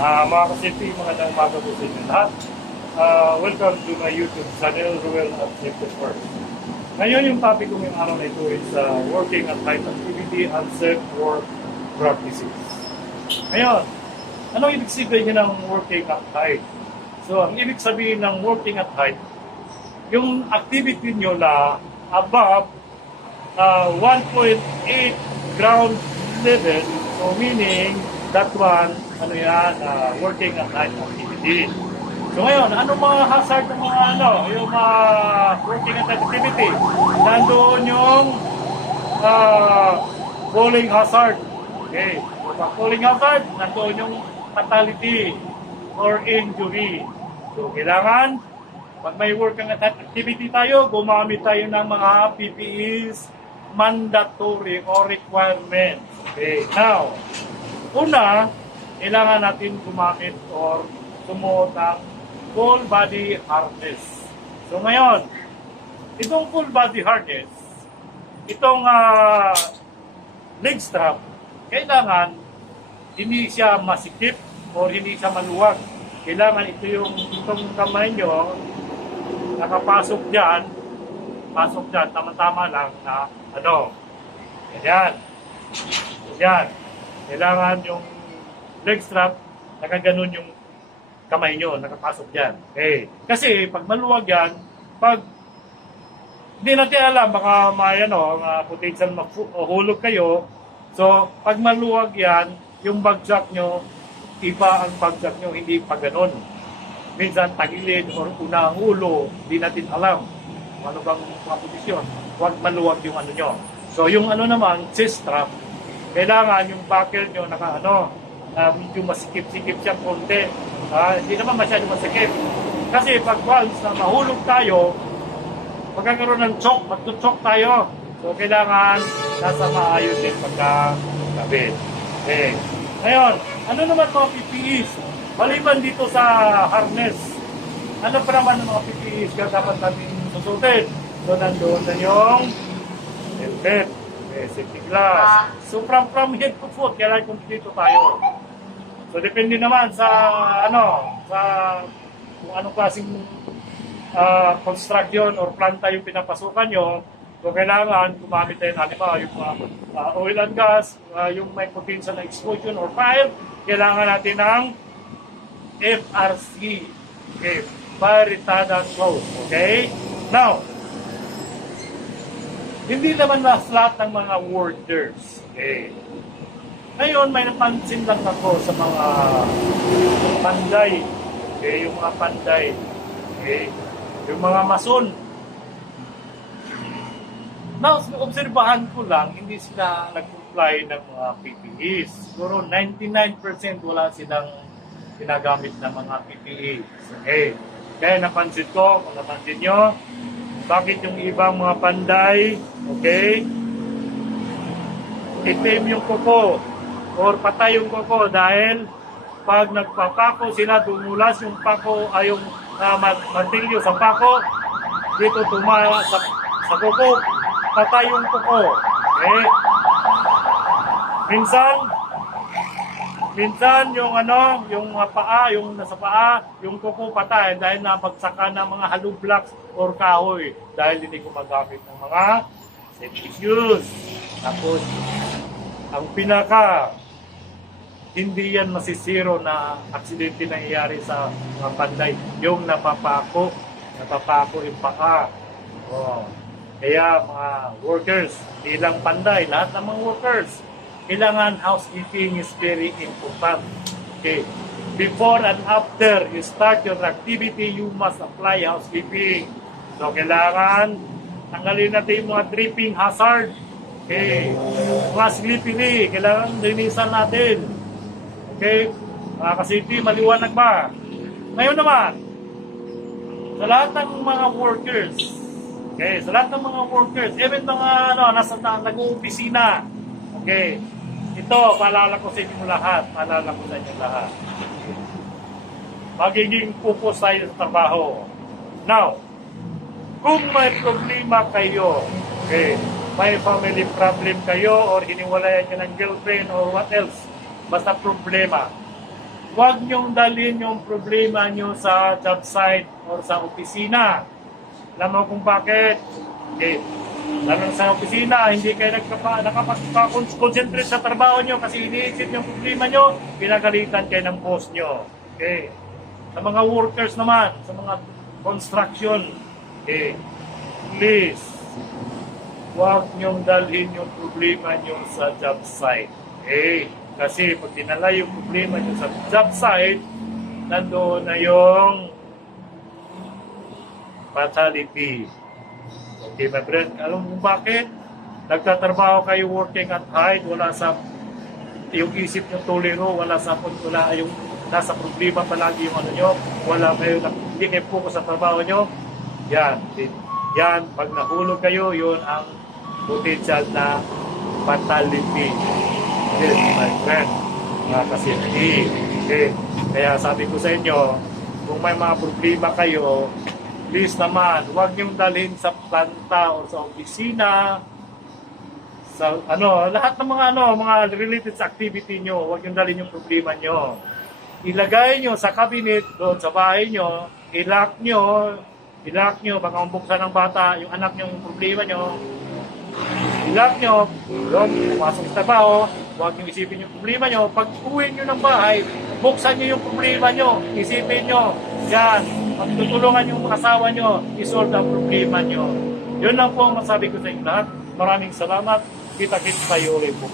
Mga kasipi, magandang umaga po sa inyo lahat. Welcome to my YouTube channel, Ruel at Safety First. Ngayon yung topic ko ngayong araw na ito is working at height activity and safe work practices. Ngayon, anong ibig sabihin ng working at height? So, ang ibig sabihin ng working at height, yung activity nyo na above 1.8 ground level, so meaning that one, working at height activity. So ngayon, ano mga hazard ng mga yung working at height activity? Nandoon yung falling hazard. Okay. So pag falling hazard, nandoon yung fatality or injury. So kailangan, pag may working at height activity tayo, gumamit tayo ng mga PPEs mandatory or requirements. Okay. Now, una, kailangan natin gumamit or sumuot ng full body harness. So ngayon, itong full body harness, itong leg strap, kailangan hindi siya masikip o hindi siya maluwag. Kailangan itong kamay nyo, nakapasok dyan, tama-tama lang na ganyan. Yan. Kailangan yung leg strap, nakaganon yung kamay nyo, nakapasok dyan. Okay. Kasi pag maluwag yan, pag hindi natin alam, baka may potential mahulog kayo. So, pag maluwag yan, yung bagsak nyo, iba ang bagsak nyo, hindi pa ganon. Minsan, tagilid or unang ulo, hindi natin alam kung ano bang mga posisyon. Huwag maluwag yung nyo. So, yung naman, chest strap, kailangan yung buckle nyo medyo masikip-sikip siya konti. Hindi naman masyado masikip. Kasi pag once na mahulog tayo, magkakaroon ng choke, magtuchok tayo. So, kailangan nasa maayos din pagkakabit. Okay. Ngayon, ano naman mga PPEs? Maliban dito sa harness, ano pa naman ang mga PPEs na dapat natin susutin? So, nandoon na yung helmet, safety glass. So, from head to foot, kailangan kompleto tayo. So, depende naman sa kung anong klaseng construction or planta yung pinapasukan nyo. So, kailangan gumamit tayo yung oil and gas, yung may potential na explosion or fire, kailangan natin ng FRC, okay, fire retardant clothes, okay? Now, hindi naman lahat ng mga workers, okay? Ngayon, may napansin lang ako sa mga panday, okay, yung mga panday, okay, yung mga mason. Now, obserbahan ko lang, hindi sila nag-comply ng mga PPEs. Siguro 99% wala silang ginagamit ng mga PPEs. Okay. Kaya napansin ko, kung napansin nyo, bakit yung ibang mga panday, okay, itim yung kuko or patay yung kuko dahil pag nagpapako sila, dumulas yung pako ay yung martilyo sa pako, dito tumama sa kuko, patay yung kuko. Okay? Minsan yung yung paa, yung nasa paa, yung kuko patay dahil nabagsakan ng mga hollow blocks or kahoy dahil hindi gumagamit ng mga safety shoes. Tapos, ang pinaka hindi yan masisiro na aksidente nangyayari sa mga panday. Yung napapako yung paa. Oh. Kaya mga workers, ilang panday, lahat ng mga workers, kailangan housekeeping is very important. Okay. Before and after you start your activity, you must apply housekeeping. So, kailangan tanggalin natin yung mga dripping hazard. Okay. Mga slippery, kailangan linisan natin. Okay. Mga kasipi, maliwanag ba? Ngayon naman, sa lahat ng mga workers, okay, sa lahat ng mga workers, even mga nag-uopisina, okay, ito, paalala ko sa inyo lahat. Magiging focus tayo sa trabaho. Now, kung may problema kayo, okay, may family problem kayo or hiniwalayan nyo ng girlfriend or what else, basta problema, huwag niyong dalhin yung problema niyo sa job site or sa opisina. Alam mo kung bakit? Okay. Lalo sa opisina, hindi kayo nakapag-concentrate sa trabaho nyo kasi iniisip yung problema nyo, pinagalitan kayo ng boss nyo. Okay. Sa mga workers naman, sa mga construction, okay, please, huwag nyong dalhin yung problema nyo sa job site. Okay. Kasi pag dinala yung problema nyo sa job site, nandoon na yung fatality. Okay, my friend, alam mo bakit? Nagtatrabaho kayo working at height, wala sa yung isip nyo tuliro, wala yung nasa problema palagi yung ano nyo, wala kayo, hindi kayo focus sa trabaho nyo. Yan, pag nahulog kayo, yun ang potential na fatality. Yes, my friend, mga kasinti. Okay, kaya sabi ko sa inyo, kung may mga problema kayo, please naman, huwag niyong dalhin sa planta o sa opisina, sa lahat ng mga related sa activity niyo, huwag niyong dalhin yung problema niyo. Ilagay niyo sa cabinet doon sa bahay niyo, i-lock niyo, baka umbuksan ng bata, yung anak niyo yung problema niyo. I-lock niyo, doon, pumasok sa trabaho, huwag niyo isipin yung problema niyo. Pag uwi niyo ng bahay, buksan niyo yung problema niyo, isipin niyo, yan, magtutulungan yung asawa nyo, isolve ang problema nyo. Yun lang po ang masabi ko sa inyo lahat. Maraming salamat. Kita-kits tayo ulit po.